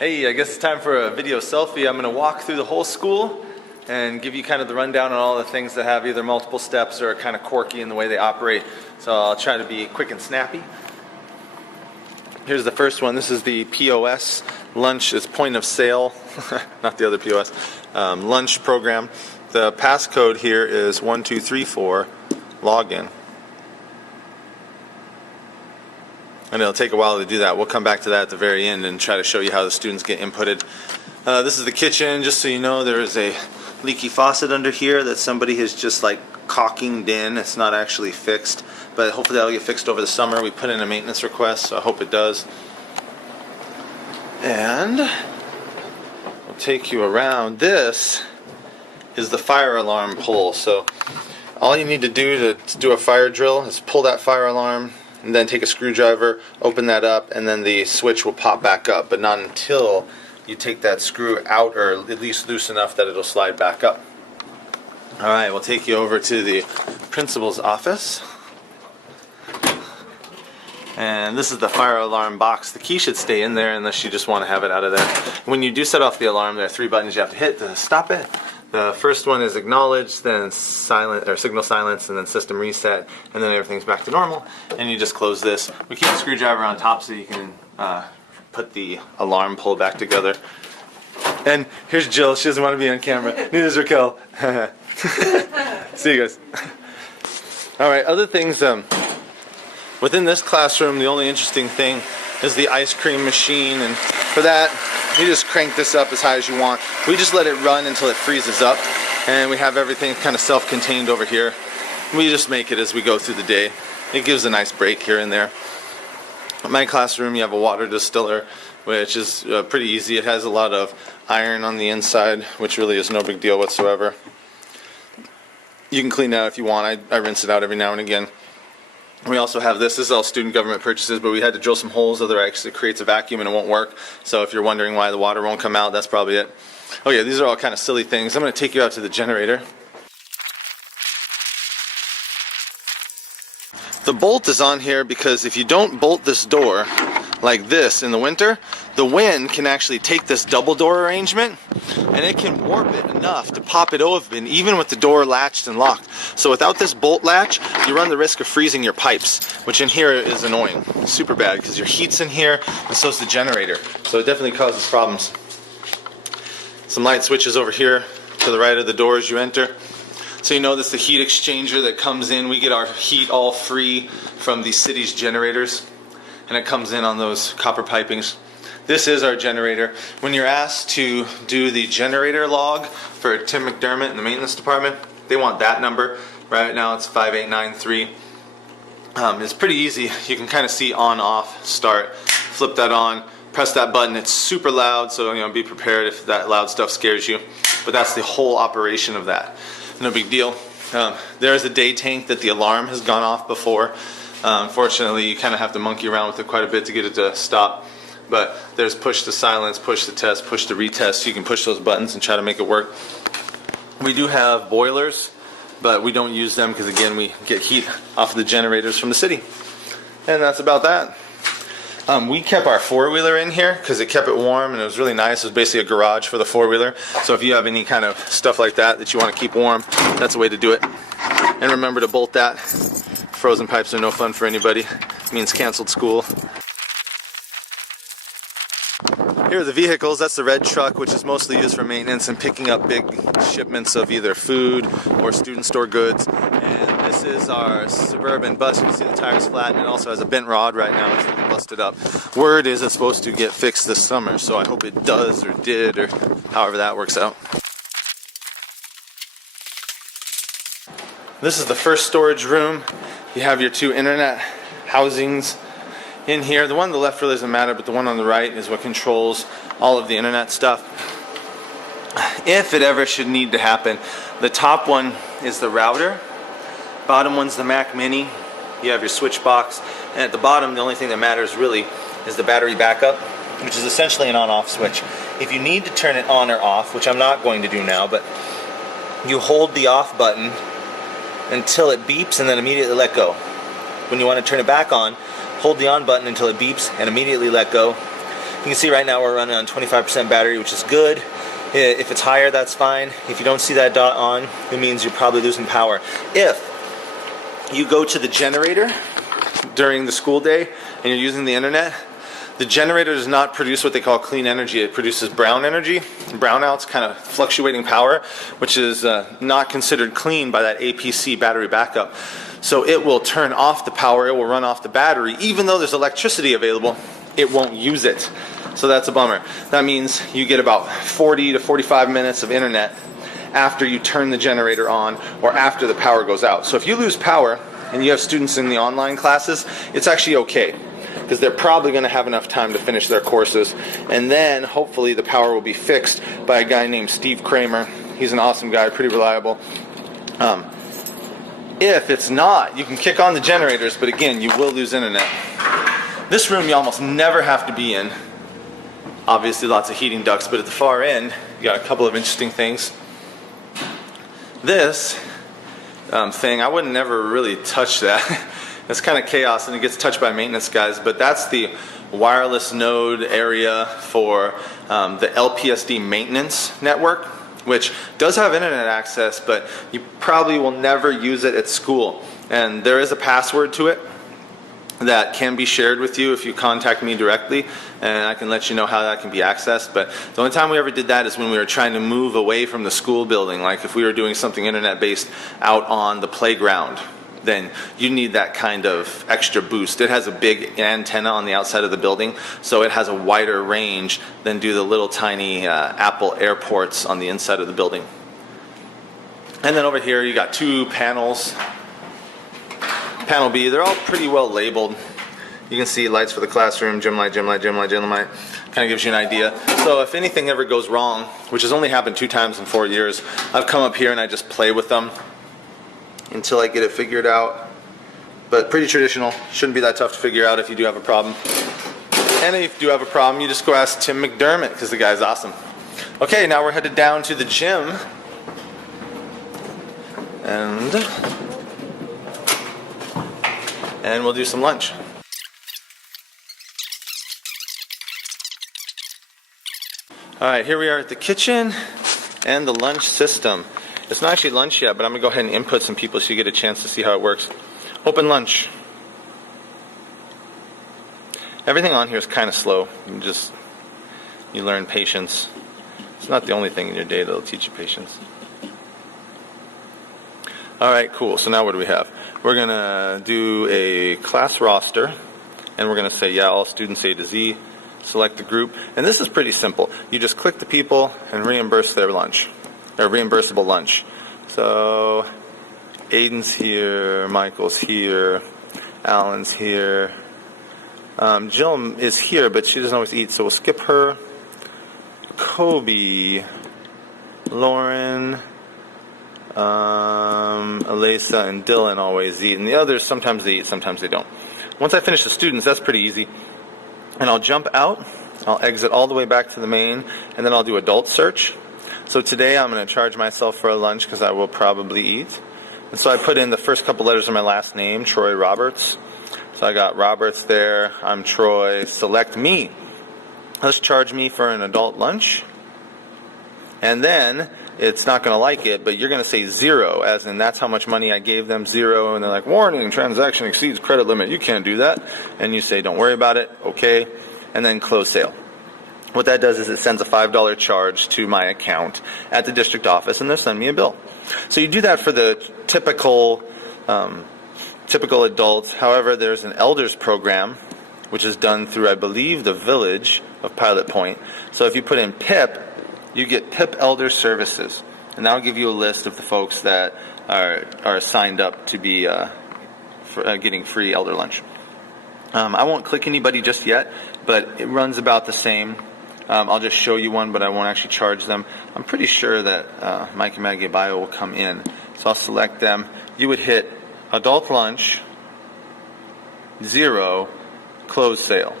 Hey, I guess it's time for a video selfie. I'm going to walk through the whole school and give you kind of the rundown on all the things that have either multiple steps or are kind of quirky in the way they operate. So I'll try to be quick and snappy. Here's the first one. This is the POS lunch. It's point of sale, not the other POS. Lunch program. The passcode here is 1234 login. And it'll take a while to do that. We'll come back to that at the very end and try to show you how the students get inputted. This is the kitchen. Just so you know, there is a leaky faucet under here that somebody has just like caulkinged in. It's not actually fixed, but hopefully that'll get fixed over the summer. We put in a maintenance request, so I hope it does. And we'll take you around. This is the fire alarm pole. So all you need to do a fire drill is pull that fire alarm, and then take a screwdriver, open that up, and then the switch will pop back up, but not until you take that screw out, or at least loose enough that it'll slide back up. Alright, we'll take you over to the principal's office. And this is the fire alarm box. The key should stay in there unless you just want to have it out of there. When you do set off the alarm, there are 3 buttons you have to hit to stop it. The first one is acknowledge, then silent or signal silence, and then system reset, and then everything's back to normal. And you just close this. We keep the screwdriver on top so you can put the alarm pull back together. And here's Jill. She doesn't want to be on camera. Neither is Raquel. See you guys. All right. Other things. Within this classroom, the only interesting thing is the ice cream machine, and for that, you just crank this up as high as you want. We just let it run until it freezes up, and we have everything kind of self-contained over here. We just make it as we go through the day. It gives a nice break here and there. In my classroom, you have a water distiller, which is pretty easy. It has a lot of iron on the inside, which really is no big deal whatsoever. You can clean that if you want. I rinse it out every now and again. We also have this. This is all student government purchases, but we had to drill some holes, otherwise it creates a vacuum and it won't work. So if you're wondering why the water won't come out, that's probably it. Oh yeah, these are all kind of silly things. I'm going to take you out to the generator. The bolt is on here because if you don't bolt this door like this in the winter, the wind can actually take this double door arrangement and it can warp it enough to pop it open even with the door latched and locked. So without this bolt latch, you run the risk of freezing your pipes, which in here is annoying. Super bad because your heat's in here and so is the generator. So it definitely causes problems. Some light switches over here to the right of the door as you enter. So you know this is the heat exchanger that comes in. We get our heat all free from the city's generators, and it comes in on those copper pipings. This is our generator. When you're asked to do the generator log for Tim McDermott in the maintenance department, they want that number. Right now it's 5893. It's pretty easy. You can kind of see on, off, start. Flip that on, press that button. It's super loud, so be prepared if that loud stuff scares you. But that's the whole operation of that. No big deal. There is a day tank that the alarm has gone off before. Unfortunately, you kind of have to monkey around with it quite a bit to get it to stop. But there's push to silence, push to test, push to retest. So you can push those buttons and try to make it work. We do have boilers, but we don't use them because, again, we get heat off of the generators from the city. And that's about that. We kept our four-wheeler in here because it kept it warm and it was really nice. It was basically a garage for the four-wheeler. So if you have any kind of stuff like that you want to keep warm, that's a way to do it. And remember to bolt that. Frozen pipes are no fun for anybody. It means canceled school. Here are the vehicles. That's the red truck, which is mostly used for maintenance and picking up big shipments of either food or student store goods. And this is our Suburban bus. You can see the tires flat, and it also has a bent rod right now. It's really busted up. Word is it's supposed to get fixed this summer, so I hope it does or did or however that works out. This is the first storage room. You have your 2 internet housings in here. The one on the left really doesn't matter, but the one on the right is what controls all of the internet stuff. If it ever should need to happen, the top one is the router, bottom one's the Mac Mini. You have your switch box, and at the bottom the only thing that matters really is the battery backup, which is essentially an on-off switch. If you need to turn it on or off, which I'm not going to do now, but you hold the off button until it beeps and then immediately let go. When you want to turn it back on, hold the on button until it beeps and immediately let go. You can see right now we're running on 25% battery, which is good. If it's higher, that's fine. If you don't see that dot on, it means you're probably losing power. If you go to the generator during the school day and you're using the internet, the generator does not produce what they call clean energy. It produces brown energy, brownouts, kind of fluctuating power, which is not considered clean by that APC battery backup. So it will turn off the power, it will run off the battery. Even though there's electricity available, it won't use it. So that's a bummer. That means you get about 40 to 45 minutes of internet after you turn the generator on or after the power goes out. So if you lose power and you have students in the online classes, it's actually okay, because they're probably going to have enough time to finish their courses, and then hopefully the power will be fixed by a guy named Steve Kramer. He's an awesome guy, pretty reliable. If it's not, you can kick on the generators, but again, you will lose internet. This room you almost never have to be in. Obviously lots of heating ducts, but at the far end, you got a couple of interesting things. This thing, I would never really touch that. It's kind of chaos and it gets touched by maintenance guys, but that's the wireless node area for the LPSD maintenance network, which does have internet access, but you probably will never use it at school. And there is a password to it that can be shared with you if you contact me directly, and I can let you know how that can be accessed. But the only time we ever did that is when we were trying to move away from the school building. Like if we were doing something internet-based out on the playground, then you need that kind of extra boost. It has a big antenna on the outside of the building, so it has a wider range than do the little tiny Apple airports on the inside of the building. And then over here you got two panels. Panel B, they're all pretty well labeled. You can see lights for the classroom, gym light, gym light, gym light, gym light. Kind of gives you an idea. So if anything ever goes wrong, which has only happened 2 times in 4 years, I've come up here and I just play with them until I get it figured out. But pretty traditional. Shouldn't be that tough to figure out if you do have a problem. And if you do have a problem, you just go ask Tim McDermott, because the guy's awesome. Okay, now we're headed down to the gym. And we'll do some lunch. Alright, here we are at the kitchen and the lunch system. It's not actually lunch yet, but I'm going to go ahead and input some people so you get a chance to see how it works. Open lunch. Everything on here is kind of slow. You learn patience. It's not the only thing in your day that'll teach you patience. Alright, cool. So now what do we have? We're going to do a class roster, and we're going to say, yeah, all students A to Z. Select the group, and this is pretty simple. You just click the people and reimburse their lunch, or reimbursable lunch. So Aiden's here, Michael's here, Alan's here, Jill is here, but she doesn't always eat, so we'll skip her. Kobe, Lauren, Alisa, and Dylan always eat, and the others, sometimes they eat, sometimes they don't. Once I finish the students, that's pretty easy. And I'll jump out, I'll exit all the way back to the main, and then I'll do adult search. So today I'm going to charge myself for a lunch because I will probably eat. And so I put in the first couple letters of my last name, Troy Roberts. So I got Roberts there, I'm Troy, select me. Let's charge me for an adult lunch. And then it's not going to like it, but you're going to say 0, as in that's how much money I gave them, 0, and they're like, warning, transaction exceeds credit limit, you can't do that. And you say, don't worry about it, okay, and then close sale. What that does is it sends a $5 charge to my account at the district office, and they'll send me a bill. So you do that for the typical adults. However, there's an elders program, which is done through, I believe, the village of Pilot Point. So if you put in PIP, you get PIP Elder Services, and that'll give you a list of the folks that are signed up to be getting free elder lunch. I won't click anybody just yet, but it runs about the same. I'll just show you one, but I won't actually charge them. I'm pretty sure that Mike and Maggie Bio will come in, so I'll select them. You would hit adult lunch, 0, close sale.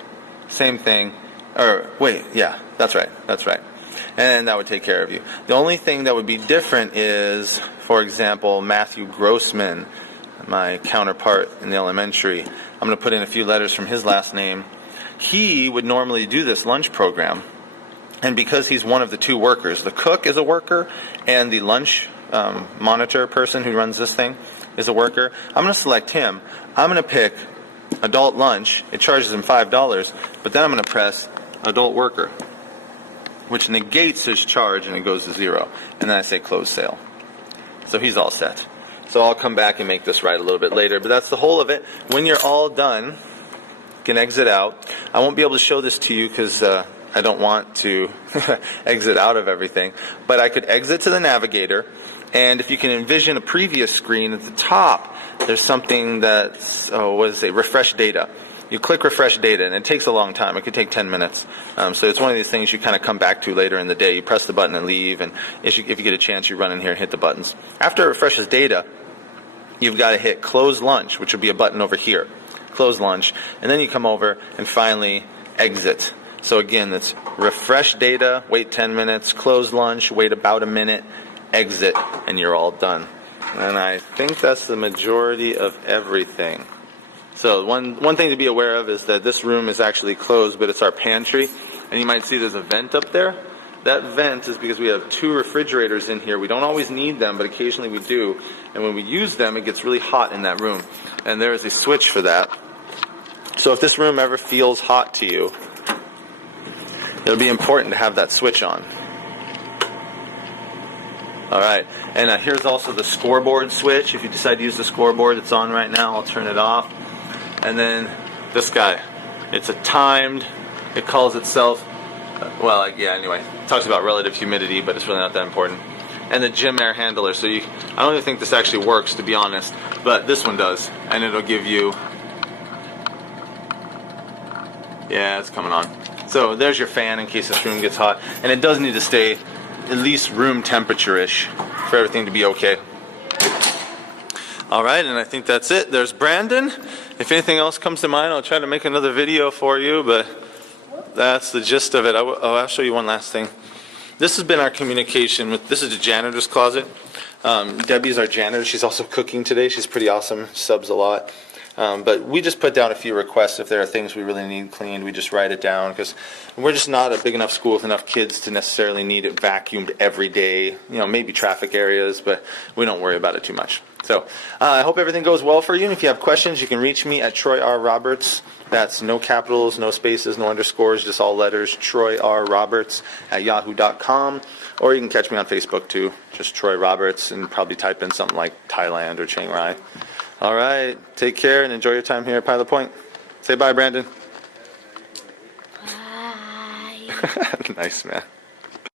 Same thing. Or wait, yeah, that's right. And that would take care of you. The only thing that would be different is, for example, Matthew Grossman, my counterpart in the elementary. I'm going to put in a few letters from his last name. he would normally do this lunch program. And because he's one of the two workers, the cook is a worker and the lunch monitor person who runs this thing is a worker, I'm going to select him. I'm going to pick adult lunch. It charges him $5, but then I'm going to press adult worker, which negates his charge and it goes to 0. And then I say close sale. So he's all set. So I'll come back and make this right a little bit later, but that's the whole of it. When you're all done, you can exit out. I won't be able to show this to you because I don't want to exit out of everything, but I could exit to the navigator, and if you can envision a previous screen at the top, there's something that's, refresh data. You click refresh data, and it takes a long time. It could take 10 minutes. So it's one of these things you kind of come back to later in the day. You press the button and leave, and if you get a chance, you run in here and hit the buttons. After it refreshes data, you've got to hit close lunch, which would be a button over here. Close lunch, and then you come over and finally exit. So again, that's refresh data, wait 10 minutes, close lunch, wait about a minute, exit, and you're all done. And I think that's the majority of everything. So one thing to be aware of is that this room is actually closed, but it's our pantry. And you might see there's a vent up there. That vent is because we have 2 refrigerators in here. We don't always need them, but occasionally we do. And when we use them, it gets really hot in that room. And there is a switch for that. So if this room ever feels hot to you, it'll be important to have that switch on. Alright, and here's also the scoreboard switch. If you decide to use the scoreboard, it's on right now. I'll turn it off. And then this guy. It's a timed, it calls itself, anyway. It talks about relative humidity, but it's really not that important. And the gym air handler. So I don't even think this actually works, to be honest, but this one does. And it'll give you, yeah, it's coming on. So there's your fan in case this room gets hot. And it does need to stay at least room temperature-ish for everything to be okay. Alright, and I think that's it. There's Brandon. If anything else comes to mind, I'll try to make another video for you, but that's the gist of it. I'll show you one last thing. This has been our communication with, this is the janitor's closet. Debbie's our janitor. She's also cooking today. She's pretty awesome, subs a lot. But we just put down a few requests. If there are things we really need cleaned, we just write it down, because we're just not a big enough school with enough kids to necessarily need it vacuumed every day. Maybe traffic areas, but we don't worry about it too much. So I hope everything goes well for you. And if you have questions, you can reach me at Troy R. Roberts. That's no capitals, no spaces, no underscores, just all letters, Troy R. Roberts at yahoo.com. Or you can catch me on Facebook too, just Troy Roberts, and probably type in something like Thailand or Chiang Rai. All right, take care and enjoy your time here at Pilot Point. Say bye, Brandon. Bye. Nice, man.